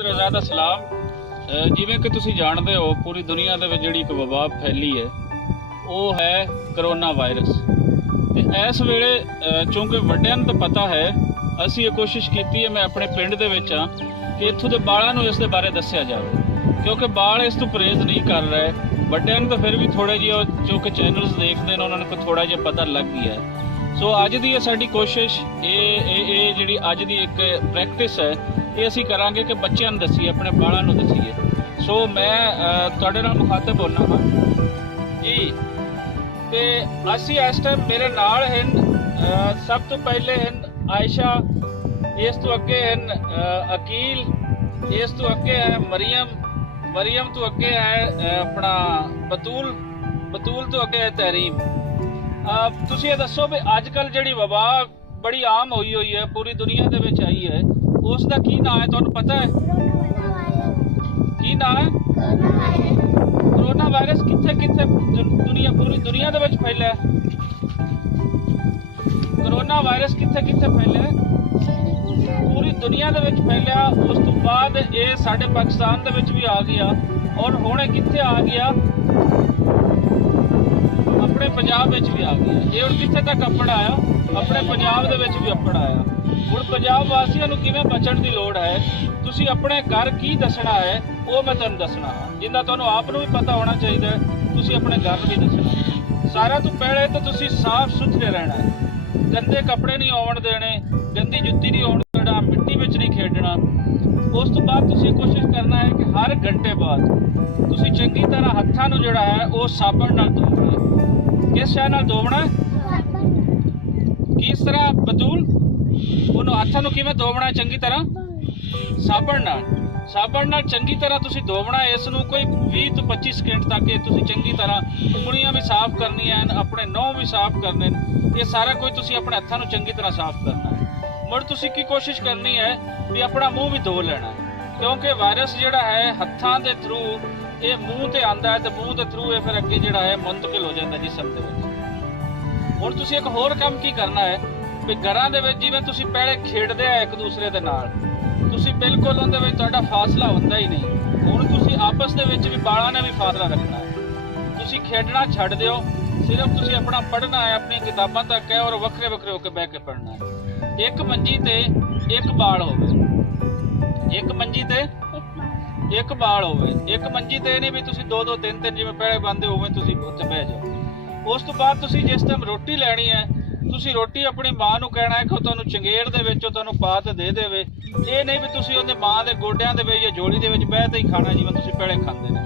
मोहम्मद रज़ा दा सलाम। जिवें कि तुसीं जाणदे हो पूरी दुनिया दे विच जिहड़ी इक वबा फैली है वो है करोना वायरस। ते इस वेले चूंकि वड्डिआं नूं तां पता है, असीं ये कोशिश कीती है, मैं अपने पिंड दे विच हां कि इत्थों दे बालां नूं इस दे बारे दस्सिआ जावे, क्योंकि बाल इस तों परहेज़ नहीं कर रहे। वड्डिआं नूं तां फिर भी थोड़े जिहे जो कि चैनल्स देखदे ने उन्हां नूं थोड़ा जिहा पता लग गया है। सो अज दी साडी कोशिश ये जिहड़ी अज दी एक प्रैक्टिस है ये असीं करांगे कि बच्चों नूं दसीए, अपने बालां नूं दसीए। सो मैं तुहाडे नाल मुखातब होना हाँ जी। ते असीं इस टाइम मेरे नाल हन सब तो पहले हन आयशा, इस तो अगे हन अकील, इस तो अगे है मरियम तो अगे है अपना बतूल तो अगे है तहरीम। तुसीं ये दसो भी अजकल जिहड़ी वबा बड़ी आम होई है, पूरी दुनिया दे विच आई है, उस दा की नाम है? तुहानूं पता है की नाम है? Corona virus. कित्थे कित्थे दुनिया, पूरी दुनिया दे विच फैलिआ कोरोना वायरस? कित्थे कित्थे फैलिआ? पूरी दुनिया दे विच फैलिआ। उस तो बाद ये साडे पाकिस्तान दे विच भी आ गया और हुण कित्थे आ गया? अपने पंजाब विच भी आ गया। ये हुण कित्थे तक अपड़ आया? अपने पंजाब दे विच भी अपड़ आया। हुण पंजाब वासियों नूं किवें बचण दी लोड़ है, तुसीं अपने घर की दसना है वो मैं तुहानूं दसना हाँ, जिंदा तुहानूं आप नूं भी पता होना चाहिए। तुसीं अपने घर भी दसना। सारा तो पहले तो तुसीं साफ सुथरे रहना है, गंदे कपड़े नहीं आउण देने, गंदी जुत्ती नहीं आउण देना, मिट्टी विच नहीं खेडना। उस तो बाद तुसीं कोशिश करना है कि हर घंटे बाद तुसीं चंगी तरह हत्थां नूं जिहड़ा है वो साबण नाल धोवना है। किस शै नाल धोवना है? किस तरह बतूल? उन्होंने हत्थां नूं किवें धोवना है? चंगी तरह साबण नाल चंगी तरह तुसीं धोवना है। इस नूं कोई 20 तो 25 सेकंड तक तुसीं चंगी तरह उंगलियां भी साफ करनियां, अपने नौह भी साफ करने। ये सारा कोई तुसीं अपने हत्थां नूं चंगी तरह साफ करना है। मुड़ तुसीं की कोशिश करनी है भी अपना मूँह भी धो लेना है, क्योंकि वायरस जिहड़ा है हत्थां दे थ्रू ये मूँह ते आंदा है, तो मूँह के थ्रू ये फिर अगे जिहड़ा है मुंतकिल हो जाता जिसम दे विच। हुण तुसीं एक होर काम की करना है भी घरां दे विच जिवें तुसीं पहले खेडदे आ एक दूसरे दे नाल, तुसीं बिल्कुल उहदे विच तुहाडा फासला हुंदा ही नहीं। हुण तुसीं आपस दे विच भी बालां ने भी फासला रखना है। तुसीं खेडना छड्ड दिओ, सिर्फ तुसीं अपना पढ़ना है, अपनी किताबां तक है और वखरे वखरे होकर बह के पढ़ना है। एक मंजी ते एक बाल होवे, एक मंजी ते एक बाल होवे। एक मंजी ते नहीं भी तुसीं 2-2 3-3 जिवें पहले बंदे होवे तुसीं उत्ते बह जाओ। उस तो बाद तुसीं जिस टाइम रोटी लैनी है, तुसीं रोटी अपनी मां नूं कहना है कि तुहानूं चंगेड़ दे विच तुहानूं पा ते दे देवे। ये नहीं भी तुसीं उहदे मां दे गोड्यां दे विच या जोड़ी दे विच बह ते ही खाना जिवें तुसीं पहले खांदे ने।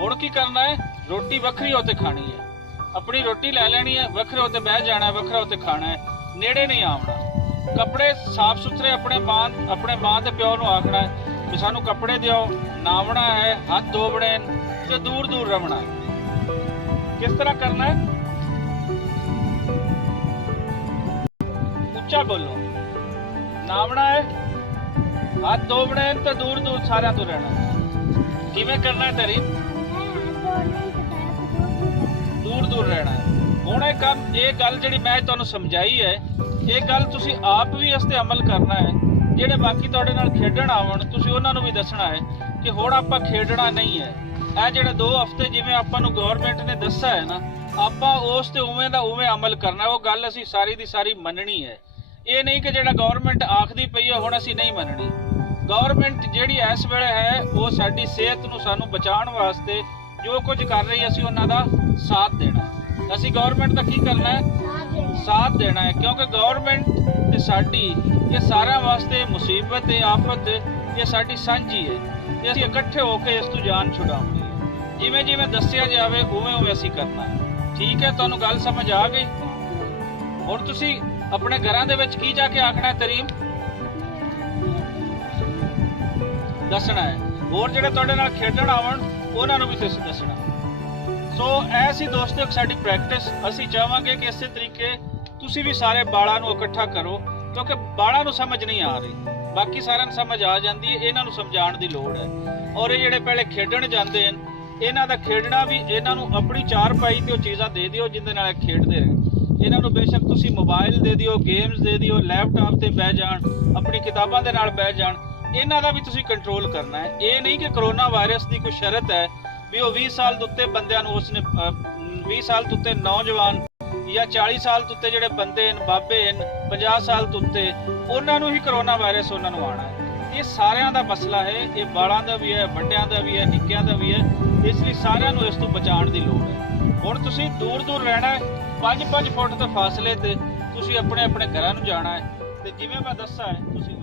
हुण की करना है? रोटी वखरी होते खानी है, अपनी रोटी लै लैनी है, वखरे होते बह जाना है, वखरा होते खाना है, नेड़े नहीं आवना। कपड़े साफ सुथरे अपने मां ते प्यो नूं आखना है कि सानूं कपड़े दिओ, नावना है, हाथ धोवणे ते दूर दूर रवना है। किस तरह करना है? उच्चा बोलो। नावना है, हाथ धोवणे ते दूर दूर सारा तो रहना है। किवें करना है तेरी? दूर दूर रहना है। हुण ये काम, ये गल जिहड़ी मैं तुहानूं समझाई है, ये गल तुसीं आप भी इस ते अमल करना है। ਜਿਹੜੇ बाकी ਤੁਹਾਡੇ ਨਾਲ ਖੇਡਣ ਆਵਣ ਤੁਸੀਂ ਉਹਨਾਂ ਨੂੰ ਵੀ ਦੱਸਣਾ ਹੈ ਕਿ ਹੁਣ ਆਪਾਂ ਖੇਡਣਾ ਨਹੀਂ ਹੈ। ਇਹ ਜਿਹੜੇ 2 ਹਫ਼ਤੇ ਜਿਵੇਂ ਆਪਾਂ ਨੂੰ ਗਵਰਨਮੈਂਟ ਨੇ ਦੱਸਿਆ ਹੈ ਨਾ, ਆਪਾਂ ਉਸ ਤੇ ਉਵੇਂ ਦਾ ਉਵੇਂ ਅਮਲ ਕਰਨਾ। ਉਹ ਗੱਲ ਅਸੀਂ ਸਾਰੀ ਦੀ ਸਾਰੀ ਮੰਨਣੀ ਹੈ। ਇਹ ਨਹੀਂ ਕਿ ਜਿਹੜਾ ਗਵਰਨਮੈਂਟ ਆਖਦੀ ਪਈ ਹੈ ਹੁਣ ਅਸੀਂ ਨਹੀਂ ਮੰਨਣੀ। ਗਵਰਨਮੈਂਟ ਜਿਹੜੀ ਇਸ ਵੇਲੇ ਹੈ ਉਹ ਸਾਡੀ ਸਿਹਤ ਨੂੰ ਸਾਨੂੰ ਬਚਾਉਣ ਵਾਸਤੇ ਜੋ ਕੁਝ ਕਰ ਰਹੀ ਹੈ, ਅਸੀਂ ਉਹਨਾਂ ਦਾ ਸਾਥ ਦੇਣਾ। ਅਸੀਂ ਗਵਰਨਮੈਂਟ ਦਾ ਕੀ ਕਰਨਾ ਹੈ? साथ देना है, क्योंकि गवर्नमेंट ते साडी ये सारा वास्ते मुसीबत है, आफत ये साडी सांझी है। ये असीं इकट्ठे होकर इस तो जान छुड़ाउणी है। जिवें जिवें दस्सिआ जावे उवें उवें असीं करना है। ठीक है, तुहानूं गल समझ आ गई? हुण तुसीं अपने घरां दे विच की जाके आखना है? तरीम दसना है। होर जिहड़े तुहाडे नाल खेडण आवण उहनां नूं भी तुसीं दसना। सो ऐसी दोस्तों एक साडी प्रैक्टिस असीं चाहांगे कि इसे तरीके तुसीं भी सारे बालां नूं इकट्ठा करो, क्योंकि बालां नूं समझ नहीं आ रही, बाकी सारिਆਂ ਨੂੰ समझ आ जाती है। इन्हां नूं समझाउण दी लोड़ है। और ये जिहड़े पहले खेडण जांदे हन, इन्हां दा खेडना भी इन्हां नूं अपनी चार पाई ते चीज़ां दे दिओ जिंदे नाल खेडदे रहन। इन्हां नूं बेशक तुसीं मोबाइल दे दिओ, गेम्स दे दिओ, लैपटॉप ते बह जाण, अपनी किताबां दे नाल बह जाण, ਇਹਨਾਂ ਦਾ ਵੀ ਤੁਸੀਂ ਕੰਟਰੋਲ ਕਰਨਾ ਹੈ। ਇਹ ਨਹੀਂ ਕਿ ਕਰੋਨਾ ਵਾਇਰਸ ਦੀ ਕੋਈ ਸ਼ਰਤ ਹੈ ਵੀ ਉਹ 20 ਸਾਲ ਤੋਂ ਉੱਤੇ ਬੰਦਿਆਂ ਨੂੰ ਉਸਨੇ 20 ਸਾਲ ਤੋਂ ਉੱਤੇ ਨੌਜਵਾਨ ਜਾਂ 40 ਸਾਲ ਤੋਂ ਉੱਤੇ ਜਿਹੜੇ ਬੰਦੇ ਹਨ, ਬਾਬੇ ਹਨ, 50 ਸਾਲ ਤੋਂ ਉੱਤੇ, ਉਹਨਾਂ ਨੂੰ ਹੀ ਕਰੋਨਾ ਵਾਇਰਸ ਉਹਨਾਂ ਨੂੰ ਆਉਣਾ ਹੈ। ਇਹ ਸਾਰਿਆਂ ਦਾ ਮਸਲਾ ਹੈ, ਇਹ ਬਾਲਾਂ ਦਾ ਵੀ ਹੈ, ਵੱਡਿਆਂ ਦਾ ਵੀ ਹੈ, ਨਿੱਕਿਆਂ ਦਾ ਵੀ ਹੈ। ਇਸ ਲਈ ਸਾਰਿਆਂ ਨੂੰ ਇਸ ਤੋਂ ਬਚਾਉਣ ਦੀ ਲੋੜ ਹੈ। ਹੁਣ ਤੁਸੀਂ ਦੂਰ ਦੂਰ ਰਹਿਣਾ ਹੈ, 5-5 ਫੁੱਟ ਦੇ ਫਾਸਲੇ ਤੇ ਤੁਸੀਂ ਆਪਣੇ ਆਪਣੇ ਘਰਾਂ ਨੂੰ ਜਾਣਾ ਹੈ, ਤੇ ਜਿਵੇਂ ਮੈਂ ਦੱਸਿਆ ਹੈ ਤੁਸੀਂ